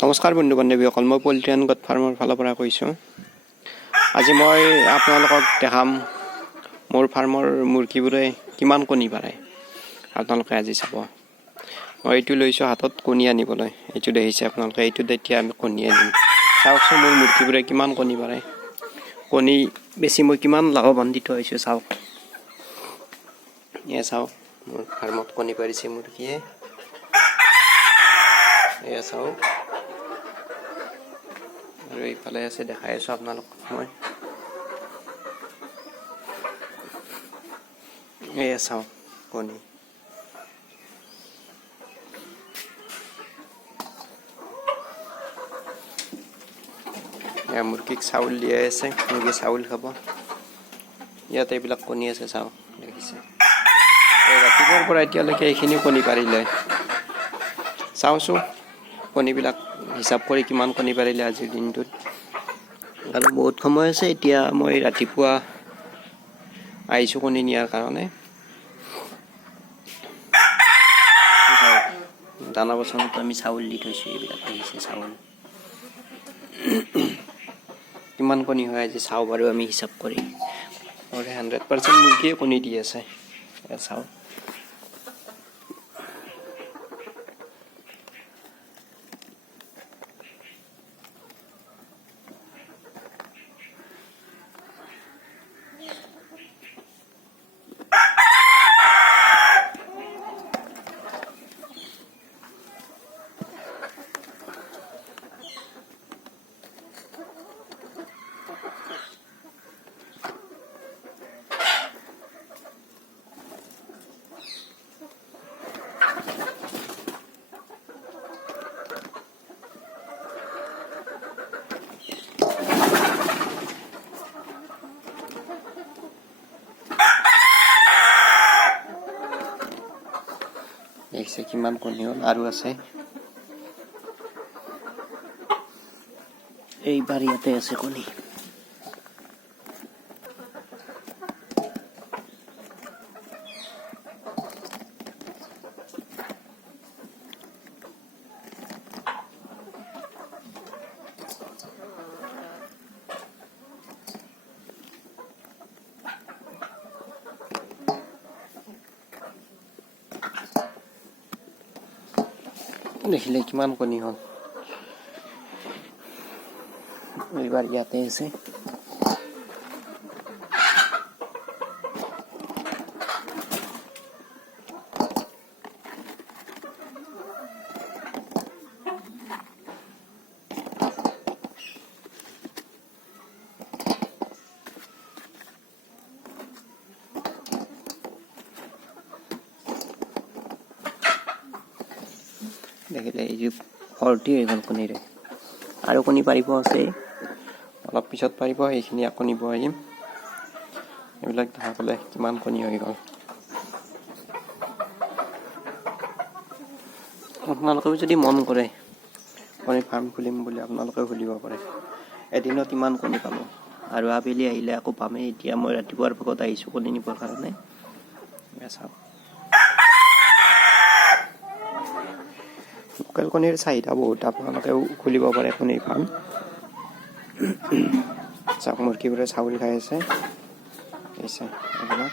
নমস্কাৰ বন্ধু বান্ধৱীসকল, মই পল্ট্ৰি এণ্ড গট ফাৰ্মৰ ফালৰ পৰা কৈছোঁ। আজি মই আপোনালোকক দেখাম মোৰ ফাৰ্মৰ মুৰ্গীবোৰে কিমান কণী পাৰে। আপোনালোকে আজি চাব। মই এইটো লৈছোঁ হাতত কণী আনিবলৈ। এইটো দেখিছে আপোনালোকে, এইটোত এতিয়া আমি কণী আনিম। চাওকচোন মোৰ মুৰ্গীবোৰে কিমান কণী পাৰে। কণী বেছি মই কিমান লাভৱান্বিত হৈছোঁ চাওক। এয়া চাওক, মোৰ ফাৰ্মত কণী পাৰিছে মুৰ্গীয়ে। এয়া চাওক, আৰু এইফালে আছে দেখাই আছোঁ আপোনালোকক মই। এয়া চাওক কণী। এয়া মুৰ্গীক চাউল দিয়াই আছে, মুৰ্গী চাউল খাব। ইয়াত এইবিলাক কণী আছে চাওক, দেখিছে। ৰাতিপুৱাৰ পৰা এতিয়ালৈকে এইখিনি কণী পাৰিলে। চাওঁচোন কণীবিলাক হিচাপ কৰি কিমান কণী পাৰিলে আজিৰ দিনটোত। আৰু বহুত সময় আছে, এতিয়া মই ৰাতিপুৱা আহিছোঁ কণী নিয়াৰ কাৰণে। দানা বচনতো আমি চাউল দি থৈছোঁ, এইবিলাক দেখিছে চাউল। কিমান কণী হয় আজি চাওঁ বাৰু আমি হিচাপ কৰি। 100% মুৰ্গীয়ে কণী দি আছে, চাওঁ। দেখিছে কিমান কণী হ'ল, আৰু আছে। এইবাৰ ইয়াতে আছে কণী। দেখিলে কিমান কণী হ'ল। এইবাৰ ইয়াতে আছে। দেখিলে এই যে ভৰ্তি হৈ গ'ল কণীৰে। আৰু কণী পাৰিব আছে, অলপ পিছত পাৰিব। এইখিনি আকৌ নিব আহিম। এইবিলাক দেখা পালে কিমান কণী হৈ গ'ল। আপোনালোকেও যদি মন কৰে কণী ফাৰ্ম খুলিম বুলি, আপোনালোকেও খুলিব পাৰে। এদিনত ইমান কণী পাব, আৰু আবেলি আহিলে আকৌ পামেই। এতিয়া মই ৰাতিপুৱাৰ ভাগত আহিছোঁ কণী নিবৰ কাৰণে। চাওক, লোকেল কণীৰ চাহিদা বহুত, আপোনালোকেও খুলিব পাৰে কণীৰ ফাৰ্ম। চাওক মুৰ্গীবোৰে চাউল খাই আছে, এইবিলাক।